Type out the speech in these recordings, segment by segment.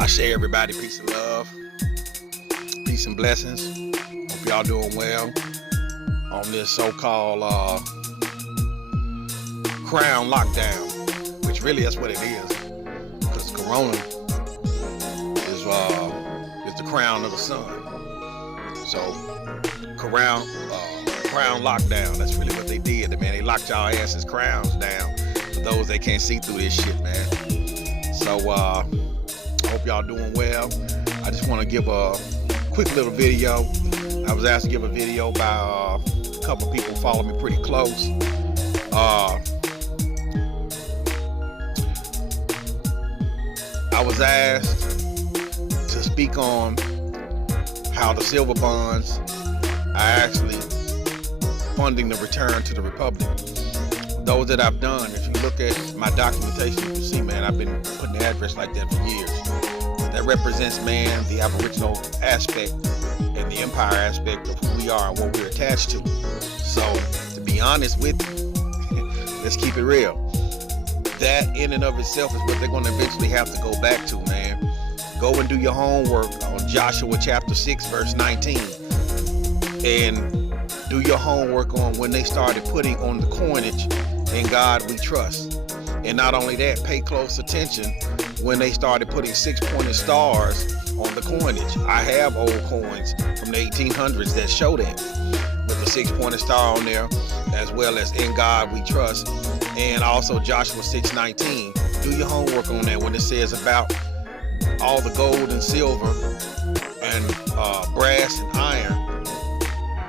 I share everybody peace and love, peace and blessings. Hope y'all doing well on this so-called crown lockdown, which really that's what it is, because Corona is the crown of the sun. So crown lockdown. That's really what they did, man. They locked y'all asses crowns down for those that can't see through this shit, man. So I hope y'all doing well. I just want to give a quick little video. I was asked to give a video by a couple of people follow me pretty close. I was asked to speak on how the silver bonds are actually funding the return to the republic. Those that I've done, if you look at my documentation, you can see, man, I've been putting the address like that for years. That represents, man, the Aboriginal aspect and the empire aspect of who we are and what we're attached to. So, to be honest with you, let's keep it real. That in and of itself is what they're going to eventually have to go back to, man. Go and do your homework on Joshua chapter 6, verse 19. And do your homework on when they started putting on the coinage, "In God we trust." And not only that, pay close attention when they started putting six-pointed stars on the coinage. I have old coins from the 1800s that show that, with the six-pointed star on there, as well as "In God we trust," and also Joshua 6:19. Do your homework on that when it says about all the gold and silver and brass and iron,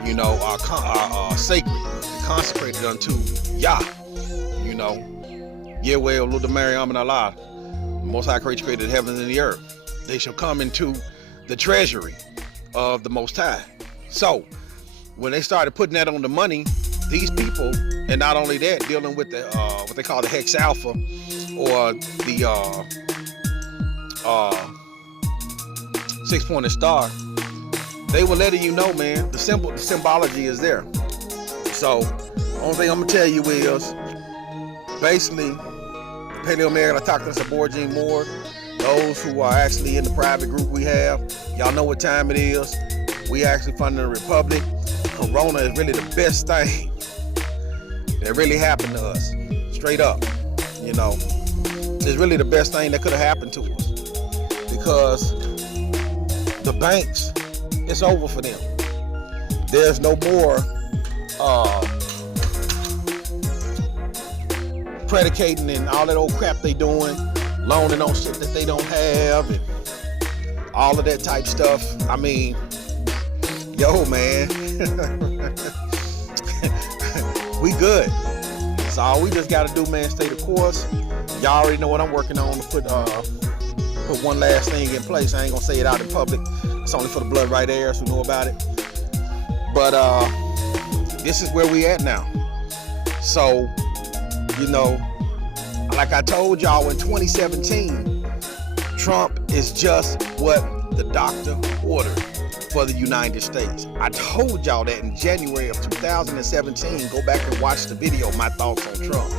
you know, are sacred and consecrated unto Yah, you know, Yahweh Oludamari Amin Allah, Most High created the heavens and the earth. They shall come into the treasury of the Most High. So when they started putting that on the money, these people, and not only that, dealing with the what they call the hex alpha, or the six-pointed star, they were letting you know, man, the symbology is there. So only thing I'm gonna tell you is, basically, Paleo American Attackers Aborigine More, those who are actually in the private group we have, y'all know what time it is. We actually funding the Republic. Corona is really the best thing that really happened to us. Straight up, you know. It's really the best thing that could have happened to us. Because the banks, it's over for them. There's no more predicating and all that old crap they doing, loaning on shit that they don't have, and all of that type stuff. I mean, yo, man, we good. So all we just got to do, man, stay the course. Y'all already know what I'm working on to put one last thing in place. I ain't gonna say it out in public. It's only for the blood right heirs who know about it. But this is where we at now. So, you know, like I told y'all in 2017, Trump is just what the doctor ordered for the United States. I told y'all that in January of 2017. Go back and watch the video, my thoughts on Trump.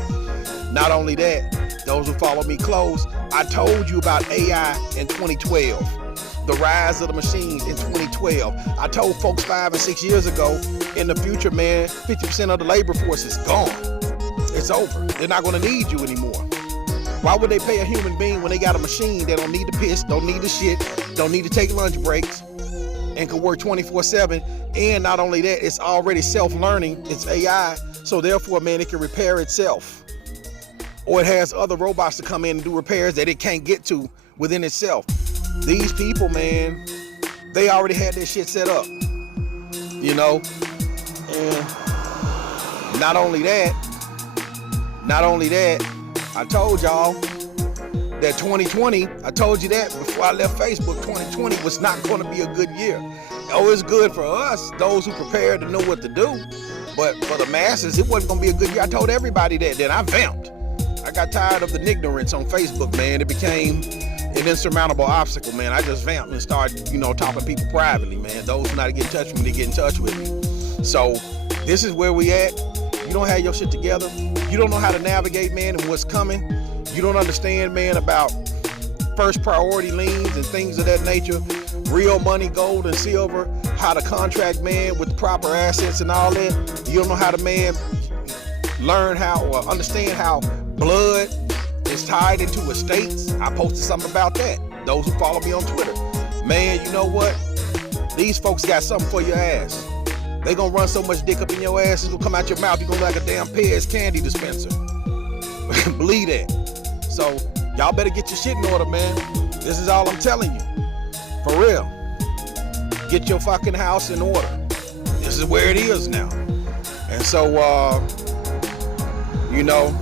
Not only that, those who follow me close, I told you about AI in 2012, the rise of the machines in 2012. I told folks 5 and 6 years ago, in the future, man, 50% of the labor force is gone. It's over. They're not going to need you anymore. Why would they pay a human being when they got a machine that don't need to piss, don't need to shit, don't need to take lunch breaks, and can work 24/7? And not only that, it's already self-learning. It's AI. So therefore, man, it can repair itself. Or it has other robots to come in and do repairs that it can't get to within itself. These people, man, they already had their shit set up, you know. And not only that, I told y'all that 2020, I told you that before I left Facebook, 2020 was not going to be a good year. Oh, it's good for us, those who prepared to know what to do. But for the masses, it wasn't going to be a good year. I told everybody that. Then I vamped. I got tired of the ignorance on Facebook, man. It became an insurmountable obstacle, man. I just vamped and started, you know, talking to people privately, man. Those who know how to get in touch with me, they get in touch with me. So this is where we at. You don't have your shit together. You don't know how to navigate, man, and what's coming. You don't understand, man, about first priority liens and things of that nature, real money, gold and silver, how to contract man with the proper assets and all that. You don't know how to man learn how or understand how blood is tied into estates. I posted something about that. Those who follow me on Twitter. Man, you know what? These folks got something for your ass. They gonna run so much dick up in your ass, it's gonna come out your mouth. You're gonna look like a damn Pez candy dispenser. Believe that. So y'all better get your shit in order, man. This is all I'm telling you. For real. Get your fucking house in order. This is where it is now. And so, you know,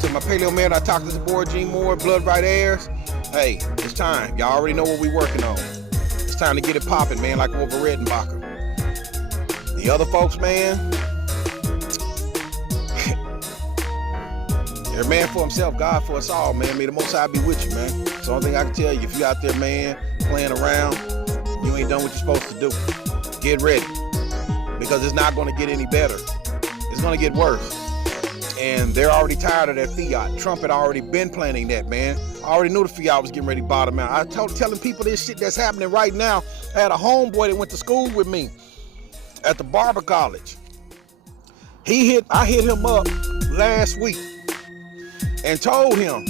to my paleo man, I talked to the board, Gene Moore, Blood Right Heirs. Hey, it's time. Y'all already know what we working on. It's time to get it popping, man, like over Redenbacher. The other folks, man, every man for himself, God for us all, man. May the Most High be with you, man. It's the only thing I can tell you. If you out there, man, playing around, you ain't done what you're supposed to do. Get ready. Because it's not going to get any better. It's going to get worse. And they're already tired of that fiat. Trump had already been planning that, man. I already knew the fiat was getting ready to bottom out. I telling people this shit that's happening right now. I had a homeboy that went to school with me at the Barber College. I hit him up last week and told him,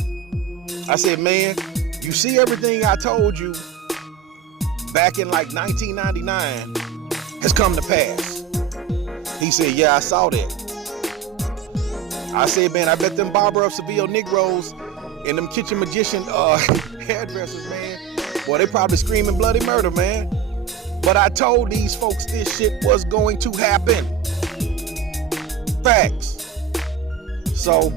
I said, man, you see everything I told you back in like 1999 has come to pass. He said, yeah, I saw that. I said, man, I bet them Barber of Seville Negroes and them kitchen magician hairdressers, man, boy, they probably screaming bloody murder, man. But I told these folks this shit was going to happen. Facts. So,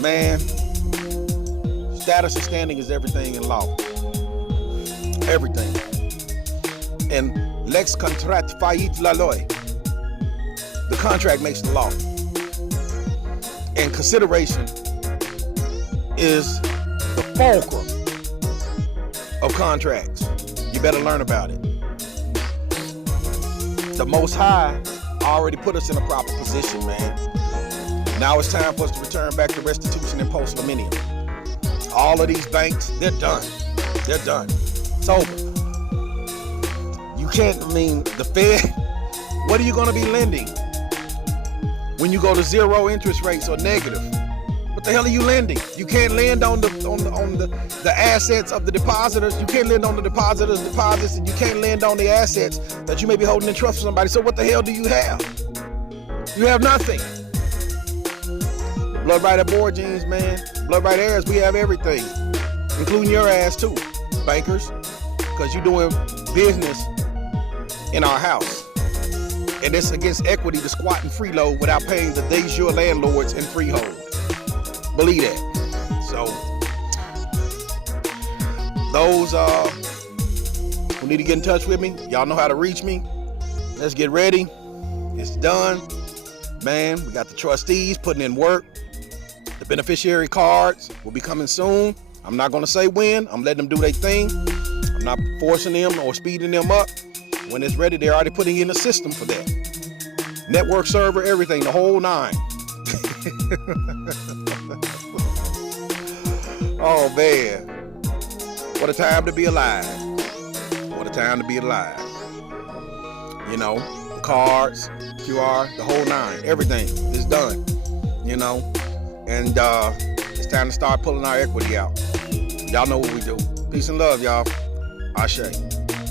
man, status and standing is everything in law. Everything. And lex contract fait la loi. The contract makes the law. And consideration is the fulcrum of contracts. You better learn about it. The Most High already put us in a proper position, man. Now it's time for us to return back to restitution and post-luminium. All of these banks, they're done. They're done. It's over. You can't, the Fed, what are you going to be lending when you go to zero interest rates or negative? What the hell are you lending? You can't lend on the assets of the depositors. You can't lend on the depositors' deposits, and you can't lend on the assets that you may be holding in trust for somebody. So what the hell do you have? You have nothing. Blood Right Board Jeans, man. Blood Right Heirs, we have everything, including your ass too, bankers, because you're doing business in our house. And it's against equity to squat and freeload without paying the de jure landlords and freehold. Believe that. So, those who need to get in touch with me, y'all know how to reach me. Let's get ready. It's done. Man, we got the trustees putting in work. The beneficiary cards will be coming soon. I'm not going to say when. I'm letting them do their thing. I'm not forcing them or speeding them up. When it's ready, they're already putting in a system for that. Network server, everything, the whole nine. Oh, man. What a time to be alive. What a time to be alive. You know, cards, QR, the whole nine, everything is done. You know, and it's time to start pulling our equity out. Y'all know what we do. Peace and love, y'all. Ashe.